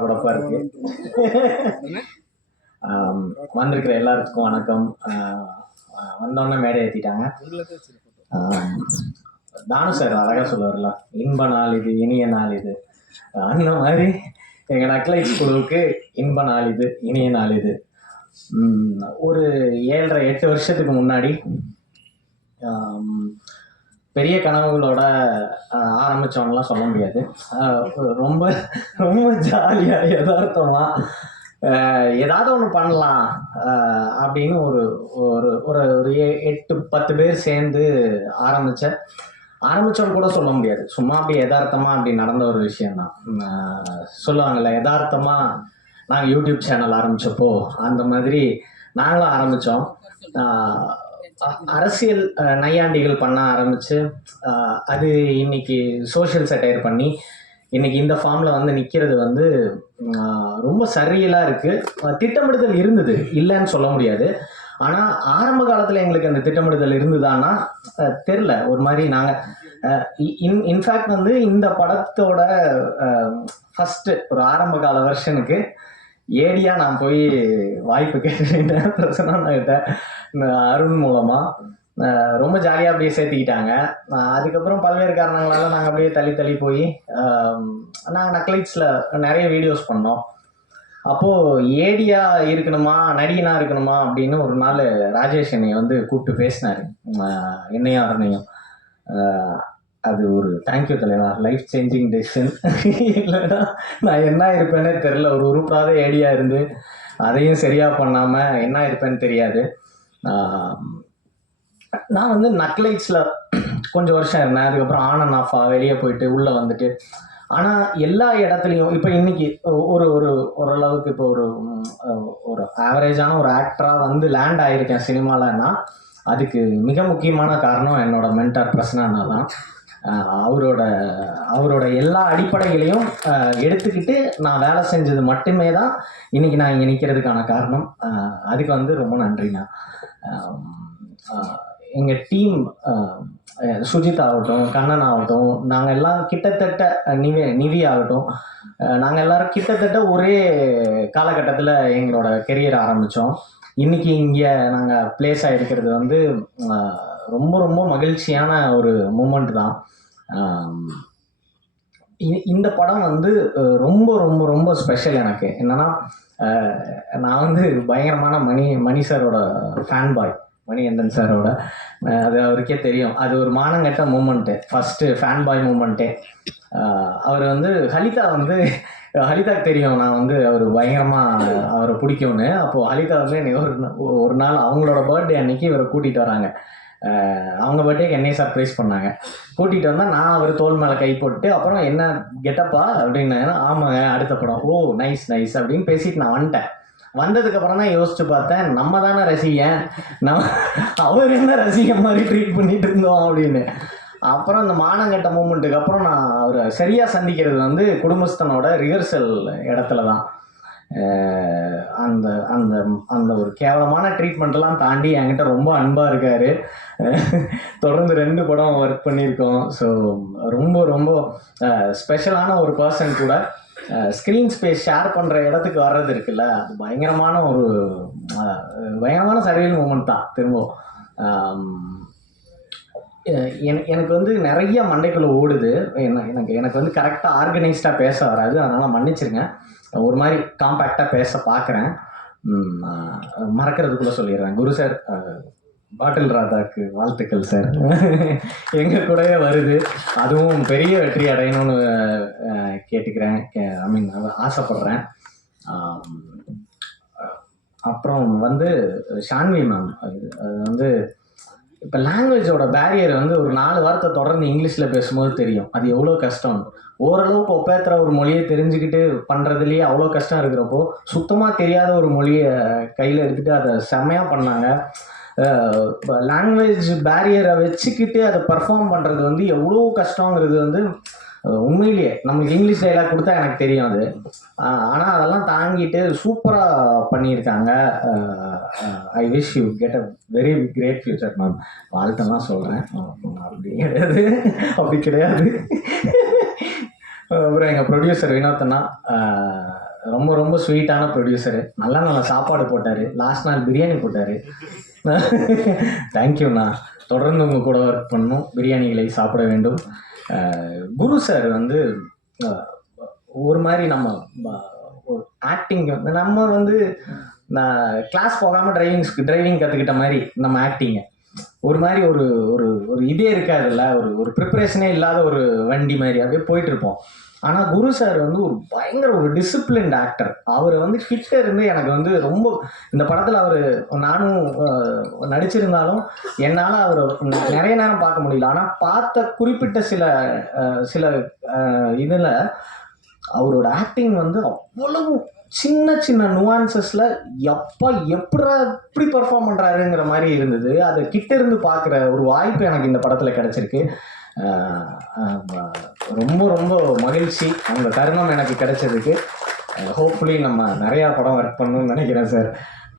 படபடப்பா இருக்கு. வந்திருக்கிற எல்லாருக்கும் வணக்கம். வந்தோடனே மேடை ஏற்றிட்டாங்க தானு சார் அழகா சொல்லுவார்ல இன்ப நாள் இது இனிய நாள் இது. அந்த மாதிரி எங்க நக்லைட்ஸ் குழுவுக்கு இன்ப நாள் இது இனிய நாள் இது. ஒரு ஏழரை எட்டு வருஷத்துக்கு முன்னாடி பெரிய கனவுகளோட ஆஹ், சொல்ல முடியாது. ரொம்ப ரொம்ப ஜாலியா யதார்த்தமா ஏதாவது ஒன்று பண்ணலாம் அப்படின்னு ஒரு ஒரு ஒரு ஒரு எட்டு பத்து பேர் சேர்ந்து ஆரம்பிச்ச ஆரம்பிச்சோன்னு கூட சொல்ல முடியாது. சும்மா அப்படி யதார்த்தமாக அப்படி நடந்த ஒரு விஷயம்தான். ஆஹ், சொல்லுவாங்கல்ல யதார்த்தமா நாங்கள் யூடியூப் சேனல் ஆரம்பித்தப்போ அந்த மாதிரி நாங்களும் ஆரம்பித்தோம் அரசியல் நையாண்டிகள் பண்ண ஆரம்பிச்சு அது இன்னைக்கு சோஷியல் செட்டையர் பண்ணி இன்னைக்கு இந்த ஃபார்மில் வந்து நிற்கிறது வந்து ரொம்ப சரியலாக இருக்குது திட்டமிடுதல் இருந்தது. இல்லைன்னு சொல்ல முடியாது. ஆனால் ஆரம்ப காலத்தில் எங்களுக்கு அந்த திட்டமிடுதல் இருந்ததான்னா அஹ், தெரில ஒரு மாதிரி நாங்கள் இன் இன்ஃபேக்ட் வந்து இந்த படத்தோட ஃபஸ்ட்டு ஒரு ஆரம்ப கால வெர்ஷனுக்கு ஏடியா நான் போய் வாய்ப்பு கேட்டுட்டேன் பிரசன்னா கிட்ட அருண் மூலமாக ரொம்ப ஜாலியாக அப்படியே சேர்த்துக்கிட்டாங்க. அதுக்கப்புறம் பல்வேறு காரணங்களால நாங்கள் அப்படியே தள்ளி தள்ளி போய் நாங்கள் நக்லைட்ஸில் நிறைய வீடியோஸ் பண்ணோம். அப்போது ஏடியா இருக்கணுமா நடிகனா இருக்கணுமா அப்படின்னு ஒரு நாள் ராஜேஷ் என்னை வந்து கூப்பிட்டு பேசினார். என்னையும் அருணையும். அது ஒரு தேங்க்யூ தலைவா. லைஃப் சேஞ்சிங் டெசிஷன் இல்லைன்னா நான் என்ன இருப்பேனே தெரில ஒரு உருப்படாத ஏடியா இருந்து அதையும் சரியாக பண்ணாமல் என்ன இருப்பேன்னு தெரியாது. நான் வந்து நக்லைட்ஸில் கொஞ்சம் வருஷம் இருந்தேன். அதுக்கப்புறம் ஆன் அண்ட் ஆஃபாக வெளியே போயிட்டு உள்ளே வந்துட்டு. ஆனால் எல்லா இடத்துலையும் இப்போ இன்னைக்கு ஒரு ஒரு ஓரளவுக்கு இப்போ ஒரு ஒரு ஆவரேஜான ஒரு ஆக்டராக வந்து லேண்ட் ஆகியிருக்கேன் சினிமாலன்னா அதுக்கு மிக முக்கியமான காரணம் என்னோட மென்டார் பிரசன்னா தான். அவரோட அவரோட எல்லா அடிப்படைகளையும் எடுத்துக்கிட்டு நான் வேலை செஞ்சது மட்டுமே தான் இன்னைக்கு நான் இங்கே நிற்கிறதுக்கான காரணம். அதுக்கு வந்து ரொம்ப நன்றிண்ணா. எங்கள் டீம் சுஜித் ஆகட்டும் கண்ணன் ஆகட்டும் நாங்கள் எல்லாம் கிட்டத்தட்ட நிவி நிவி ஆகட்டும் நாங்கள் எல்லாரும் கிட்டத்தட்ட ஒரே காலகட்டத்தில் எங்களோட கெரியர் ஆரம்பித்தோம் இன்னைக்கு இங்கே நாங்கள் பிளேஸ் ஆகிருக்கிறது வந்து ரொம்ப ரொம்ப மகிழ்ச்சியான ஒரு மூமெண்ட் தான். இ- இந்த படம் வந்து ரொம்ப ரொம்ப ரொம்ப ஸ்பெஷல் எனக்கு. என்னன்னா நான் வந்து பயங்கரமான மணி மணி சாரோட ஃபேன் பாய் மணிகண்டன் சாரோட. அது அவருக்கே தெரியும். அது ஒரு மானங்கட்ட மூமெண்ட்டு ஃபஸ்ட்டு ஃபேன் பாய் மூமெண்ட்டே அவர் வந்து ஹலிதா வந்து ஹலிதா தெரியும். நான் வந்து அவர் பயங்கரமாக அவரை பிடிக்கும்னு. அப்போ ஹலிதா வந்து என்னை ஒரு ஒரு நாள் அவங்களோட பர்த்டே அன்னைக்கு இவரை கூட்டிகிட்டு வராங்க. அவங்க பர்த்டேக்கு என்னை சர்ப்ரைஸ் பண்ணாங்க. கூட்டிகிட்டு வந்தால் நான் அவர் தோல் மேலே கை போட்டு அப்புறம் என்ன கெட்டப்பா அப்படின்னு ஆமாங்க அடுத்த படம். ஓ நைஸ் நைஸ் அப்படின்னு பேசிட்டு நான் வந்துட்டேன். வந்ததுக்கு அப்புறம் தான் யோசிச்சு பார்த்தேன் நம்ம தானே ரசிகன். நம்ம அவர் என்ன ரசிகன் மாதிரி ட்ரீட் பண்ணிட்டு இருந்தோம் அப்படின்னு. அப்புறம் இந்த மானங்கட்ட மூமெண்ட்டுக்கு அப்புறம் நான் அவரை சரியாக சந்திக்கிறது வந்து குடும்பஸ்தனோட ரிஹர்சல் இடத்துல தான் அந்த அந்த அந்த ஒரு கேவலமான ட்ரீட்மெண்ட்லாம் தாண்டி என்கிட்ட ரொம்ப அன்பாக இருக்காரு. தொடர்ந்து ரெண்டு படம் ஒர்க் பண்ணியிருக்கோம். ஸோ ரொம்ப ரொம்ப ஸ்பெஷலான ஒரு பர்சன் கூட ஸ்க்ரீன் ஸ்பேஸ் ஷேர் பண்ணுற இடத்துக்கு வர்றது இருக்குல்ல அது பயங்கரமான ஒரு பயங்கரமான சர்வியல் மூமெண்ட் தான் திரும்பவும். எனக்கு எனக்கு வந்து நிறைய மண்டைக்குள்ள ஓடுது. என்ன எனக்கு எனக்கு வந்து கரெக்டாக ஆர்கனைஸ்டாக பேச வராது. அதனால் மன்னிச்சிருங்க. ஒரு மாதிரி காம்பேக்டாக பேச பார்க்குறேன் மறக்கிறதுக்குள்ளே சொல்லிடுறேன். குரு சார் பாட்டில் ராதாக்கு வாழ்த்துக்கள் சார். எங்கள் கூடவே வருது. அதுவும் பெரிய வெற்றி அடையணும்னு கேட்டுக்கிறேன். ஐ மீன் ஆசைப்படுறேன். அப்புறம் வந்து ஷான்வி மேம். அது அது வந்து இப்போ லாங்குவேஜோட பேரியர் வந்து ஒரு நாலு வார்த்தை தொடர்ந்து இங்கிலீஷில் பேசும்போது தெரியும். அது எவ்வளோ கஷ்டம்? ஓரளவுக்கு ஒப்பேத்துற ஒரு மொழியை தெரிஞ்சுக்கிட்டு பண்ணுறதுலேயே அவ்வளோ கஷ்டம் இருக்கிறப்போ சுத்தமாக தெரியாத ஒரு மொழியை கையில் எடுத்துகிட்டு அதை செம்மையாக பண்ணாங்க. லாங்குவேஜ் பேரியரை வச்சுக்கிட்டு அதை பர்ஃபார்ம் பண்ணுறது வந்து எவ்வளோ கஷ்டங்கிறது வந்து உண்மையிலேயே. நமக்கு இங்கிலீஷ் டைலாக் கொடுத்தா எனக்கு தெரியும் அது. ஆனால் அதெல்லாம் தாங்கிட்டு சூப்பராக பண்ணியிருக்காங்க. I wish you get a very great future ma'am வாழ்த்தெல்லாம் சொல்கிறேன் அப்படி கிடையாது. அப்படி கிடையாது. அப்புறம் எங்கள் ப்ரொடியூசர் வினோத்தனா ரொம்ப ரொம்ப ஸ்வீட்டான ப்ரொடியூசரு நல்லா நல்ல சாப்பாடு போட்டார். லாஸ்ட் நாள் பிரியாணி போட்டார். தேங்க்யூண்ணா தொடர்ந்து உங்கள் கூட ஒர்க் பண்ணணும். பிரியாணிகளை சாப்பிட வேண்டும். குரு சார் வந்து ஒரு மாதிரி நம்ம ஒரு ஆக்டிங் நம்ம வந்து நான் கிளாஸ் போகாமல் டிரைவிங் டிரைவிங் கற்றுக்கிட்ட மாதிரி நம்ம ஆக்டிங்கை ஒரு மாதிரி ஒரு ஒரு ஒரு இதே இருக்காதுல்ல ஒரு ஒரு ப்ரிப்பரேஷனே இல்லாத ஒரு வண்டி மாதிரி அப்படியே போயிட்டு இருப்போம். ஆனால் குரு சார் வந்து ஒரு பயங்கர ஒரு டிசிப்ளின்ட் ஆக்டர் அவர் வந்து கிட்ட இருந்து எனக்கு வந்து ரொம்ப இந்த படத்தில் அவர் நானும் நடிச்சிருந்தாலும் என்னால் அவர் நிறைய நேரம் பார்க்க முடியல. ஆனால் பார்த்த குறிப்பிட்ட சில சில இதில் அவரோட ஆக்டிங் வந்து அவ்வளவு சின்ன சின்ன நுவான்சஸில் எப்போ எப்படா எப்படி பர்ஃபார்ம் பண்ணுறாருங்கிற மாதிரி இருந்தது. அதை கிட்ட இருந்து பார்க்குற ஒரு வாய்ப்பு எனக்கு இந்த படத்தில் கிடச்சிருக்கு. ரொம்ப ரொம்ப மகிழ்ச்சி. அந்த தருணம் எனக்கு கிடைச்சதுக்கு. ஹோப்ஃபுல்லி நம்ம நிறையா படம் ஒர்க் பண்ணணும்னு நினைக்கிறேன் சார்